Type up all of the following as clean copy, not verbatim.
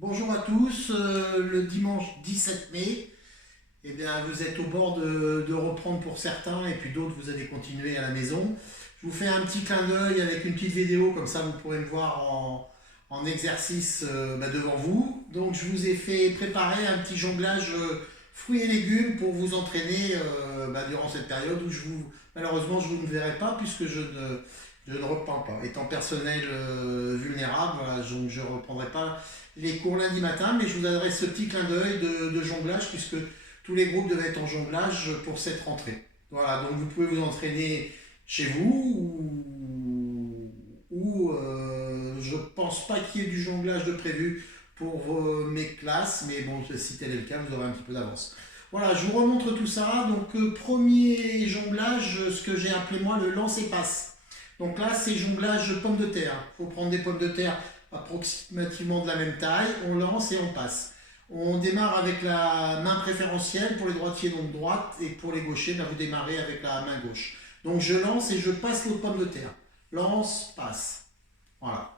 Bonjour à tous, le dimanche 17 mai, eh bien, vous êtes au bord de reprendre pour certains et puis d'autres vous allez continuer à la maison. Je vous fais un petit clin d'œil avec une petite vidéo, comme ça vous pourrez me voir en exercice devant vous. Donc je vous ai fait préparer un petit jonglage fruits et légumes pour vous entraîner durant cette période où malheureusement je vous ne verrai pas puisque je ne reprends pas. Étant personnel vulnérable, voilà, je ne reprendrai pas les cours lundi matin, mais je vous adresse ce petit clin d'œil de jonglage puisque tous les groupes devaient être en jonglage pour cette rentrée. Voilà, donc vous pouvez vous entraîner chez vous ou je pense pas qu'il y ait du jonglage de prévu pour mes classes, mais bon, si tel est le cas, vous aurez un petit peu d'avance. Voilà, je vous remontre tout ça. Donc, premier jonglage, ce que j'ai appelé moi le lance-et-passe. Donc là, c'est jonglage pommes de terre. Il faut prendre des pommes de terre approximativement de la même taille. On lance et on passe. On démarre avec la main préférentielle pour les droitiers, donc droite, et pour les gauchers, vous démarrez avec la main gauche. Donc je lance et je passe l'autre pomme de terre. Lance, passe. Voilà.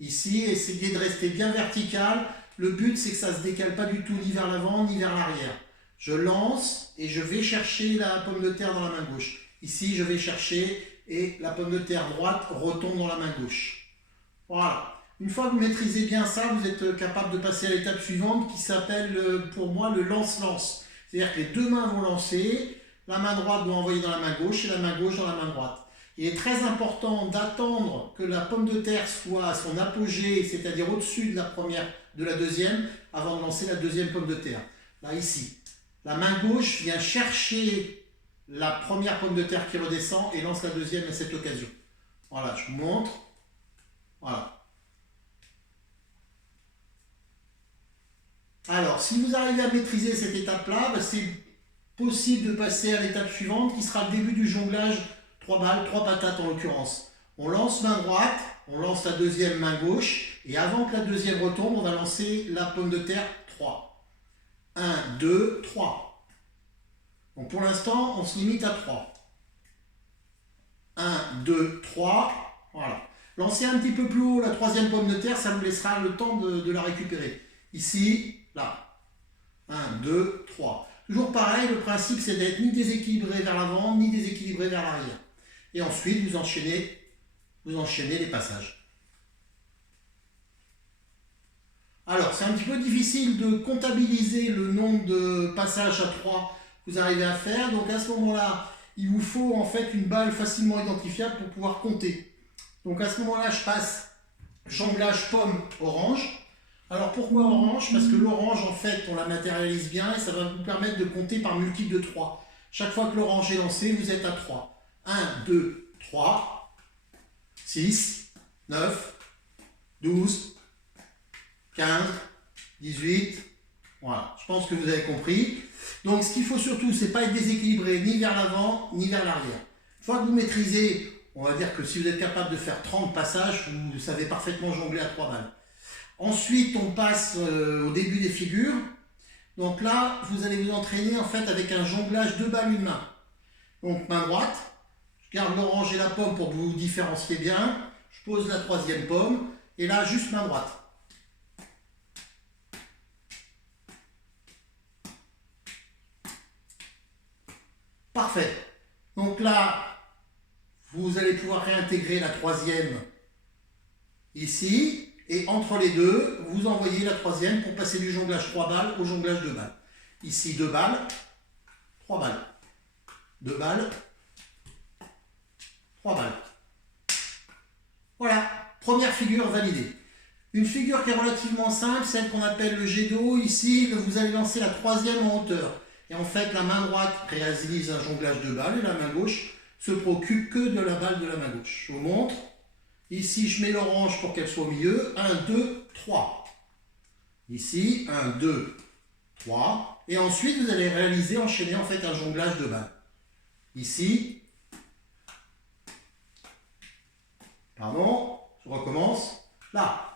Ici, essayez de rester bien vertical. Le but, c'est que ça ne se décale pas du tout ni vers l'avant ni vers l'arrière. Je lance et je vais chercher la pomme de terre dans la main gauche. Ici, je vais chercher et la pomme de terre droite retombe dans la main gauche. Voilà. Une fois que vous maîtrisez bien ça, vous êtes capable de passer à l'étape suivante qui s'appelle pour moi le lance-lance. C'est-à-dire que les deux mains vont lancer, la main droite doit envoyer dans la main gauche et la main gauche dans la main droite. Il est très important d'attendre que la pomme de terre soit à son apogée, c'est-à-dire au-dessus de la deuxième, avant de lancer la deuxième pomme de terre. Là, ici. La main gauche vient chercher la première pomme de terre qui redescend et lance la deuxième à cette occasion. Voilà, je vous montre. Voilà. Alors, si vous arrivez à maîtriser cette étape-là, c'est possible de passer à l'étape suivante qui sera le début du jonglage 3 balles, 3 patates en l'occurrence. On lance main droite, on lance la deuxième main gauche, et avant que la deuxième retombe, on va lancer la pomme de terre 3. 1, 2, 3. Donc pour l'instant, on se limite à 3. 1, 2, 3. Voilà. Lancez un petit peu plus haut la troisième pomme de terre, ça vous laissera le temps de la récupérer. Ici, là. 1, 2, 3. Toujours pareil, le principe c'est d'être ni déséquilibré vers l'avant, ni déséquilibré vers l'arrière. Et ensuite, vous enchaînez les passages. Alors, c'est un petit peu difficile de comptabiliser le nombre de passages à 3 que vous arrivez à faire. Donc à ce moment-là, il vous faut en fait une balle facilement identifiable pour pouvoir compter. Donc à ce moment-là, je passe jonglage pomme orange. Alors pourquoi orange? Parce que l'orange, en fait, on la matérialise bien et ça va vous permettre de compter par multiple de 3. Chaque fois que l'orange est lancé, vous êtes à 3. 1, 2, 3, 6, 9, 12, 15, 18. Voilà, je pense que vous avez compris. Donc ce qu'il faut surtout, c'est pas être déséquilibré ni vers l'avant ni vers l'arrière. Une fois que vous maîtrisez, on va dire que si vous êtes capable de faire 30 passages, vous savez parfaitement jongler à 3 balles. Ensuite, on passe au début des figures. Donc là, vous allez vous entraîner en fait avec un jonglage 2 balles une main. Donc main droite, je garde l'orange et la pomme pour que vous vous différenciez bien. Je pose la troisième pomme et là, juste main droite. Parfait. Donc là, vous allez pouvoir réintégrer la troisième ici. Et entre les deux, vous envoyez la troisième pour passer du jonglage 3 balles au jonglage 2 balles. Ici 2 balles, 3 balles. 2 balles, 3 balles. Voilà, première figure validée. Une figure qui est relativement simple, celle qu'on appelle le jet d'eau. Ici, vous allez lancer la troisième en hauteur. Et en fait, la main droite réalise un jonglage 2 balles et la main gauche se préoccupe que de la balle de la main gauche. Je vous montre. Ici, je mets l'orange pour qu'elle soit au milieu. 1, 2, 3. Ici, 1, 2, 3. Et ensuite, vous allez enchaîner en fait un jonglage de balles. Ici. Pardon, je recommence. Là.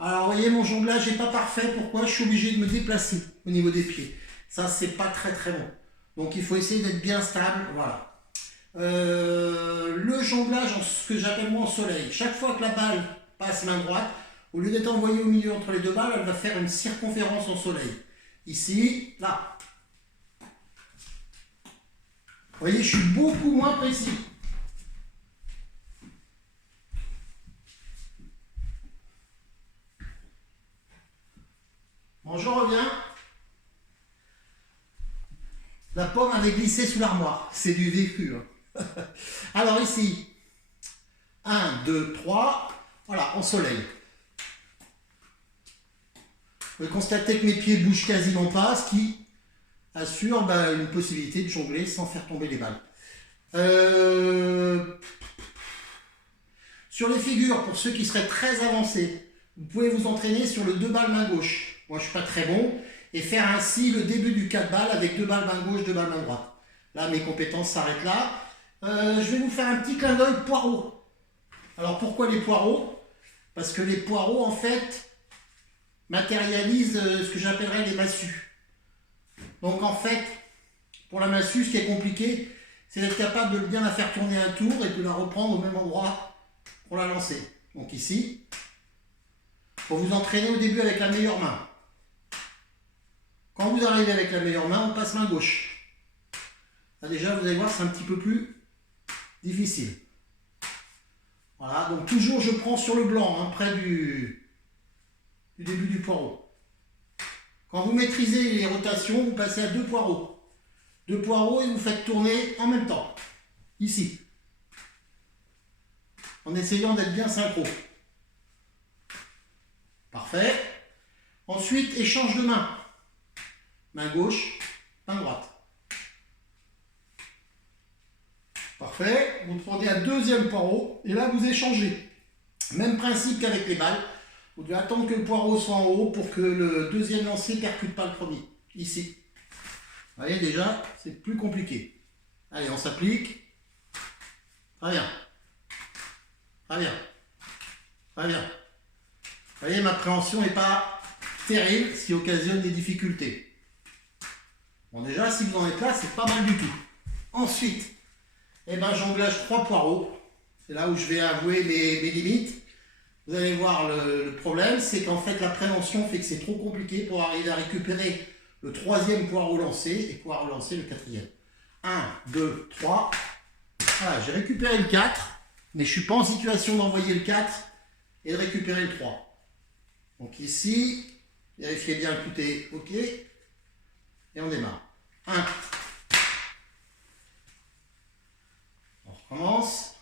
Alors, vous voyez, mon jonglage n'est pas parfait. Pourquoi? Je suis obligé de me déplacer au niveau des pieds. Ça, c'est pas très très bon. Donc, il faut essayer d'être bien stable. Voilà. Le jonglage, ce que j'appelle moi en soleil. Chaque fois que la balle passe main droite, au lieu d'être envoyée au milieu entre les deux balles, elle va faire une circonférence en soleil. Ici, là. Vous voyez, je suis beaucoup moins précis. Bon, je reviens. La pomme avait glissé sous l'armoire. C'est du vécu. Hein. Alors ici, 1, 2, 3. Voilà, en soleil. Vous constatez que mes pieds bougent quasiment pas, ce qui assure une possibilité de jongler sans faire tomber les balles. Sur les figures, pour ceux qui seraient très avancés, vous pouvez vous entraîner sur le 2 balles main gauche. Moi, je ne suis pas très bon. Et faire ainsi le début du 4 balles avec 2 balles main gauche, 2 balles main droite. Là, mes compétences s'arrêtent là. Je vais vous faire un petit clin d'œil poireaux. Alors, pourquoi les poireaux? Parce que les poireaux, en fait, matérialisent ce que j'appellerais les massues. Donc, en fait, pour la massue, ce qui est compliqué, c'est d'être capable de bien la faire tourner un tour et de la reprendre au même endroit pour la lancer. Donc ici, il faut vous entraîner au début avec la meilleure main. Quand vous arrivez avec la meilleure main, on passe main gauche. Là déjà, vous allez voir, c'est un petit peu plus difficile. Voilà, donc toujours je prends sur le blanc, hein, près du début du poireau. Quand vous maîtrisez les rotations, vous passez à 2 poireaux. 2 poireaux et vous faites tourner en même temps. Ici. En essayant d'être bien synchro. Parfait. Ensuite, échange de main. Main gauche, main droite. Parfait. Vous prenez un deuxième poireau et là vous échangez. Même principe qu'avec les balles. Vous devez attendre que le poireau soit en haut pour que le deuxième lancer ne percute pas le premier. Ici. Vous voyez déjà, c'est plus compliqué. Allez, on s'applique. Très bien. Très bien. Très bien. Vous voyez, ma préhension n'est pas terrible, ce qui occasionne des difficultés. Bon, déjà, si vous en êtes là, c'est pas mal du tout. Ensuite, jonglage 3 poireaux. C'est là où je vais avouer mes limites. Vous allez voir, le problème, c'est qu'en fait, la préhension fait que c'est trop compliqué pour arriver à récupérer le 3e poireau lancé et pouvoir relancer le 4e. 1, 2, 3. Voilà, j'ai récupéré le 4, mais je ne suis pas en situation d'envoyer le 4 et de récupérer le 3. Donc ici, vérifiez bien que tout est OK. Et on démarre. 1. On recommence.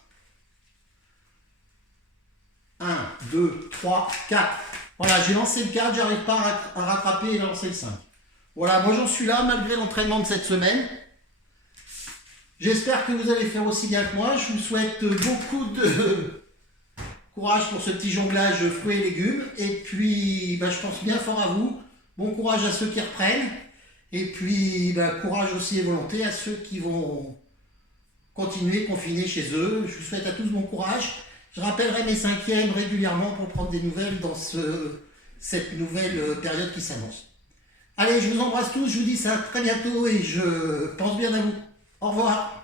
1, 2, 3, 4. Voilà, j'ai lancé le 4, j'arrive pas à rattraper et lancer le 5. Voilà, moi j'en suis là malgré l'entraînement de cette semaine. J'espère que vous allez faire aussi bien que moi. Je vous souhaite beaucoup de courage pour ce petit jonglage fruits et légumes. Et puis, je pense bien fort à vous. Bon courage à ceux qui reprennent. Et puis, courage aussi et volonté à ceux qui vont continuer confinés chez eux. Je vous souhaite à tous bon courage. Je rappellerai mes 5e régulièrement pour prendre des nouvelles dans cette nouvelle période qui s'annonce. Allez, je vous embrasse tous, je vous dis ça très bientôt et je pense bien à vous. Au revoir.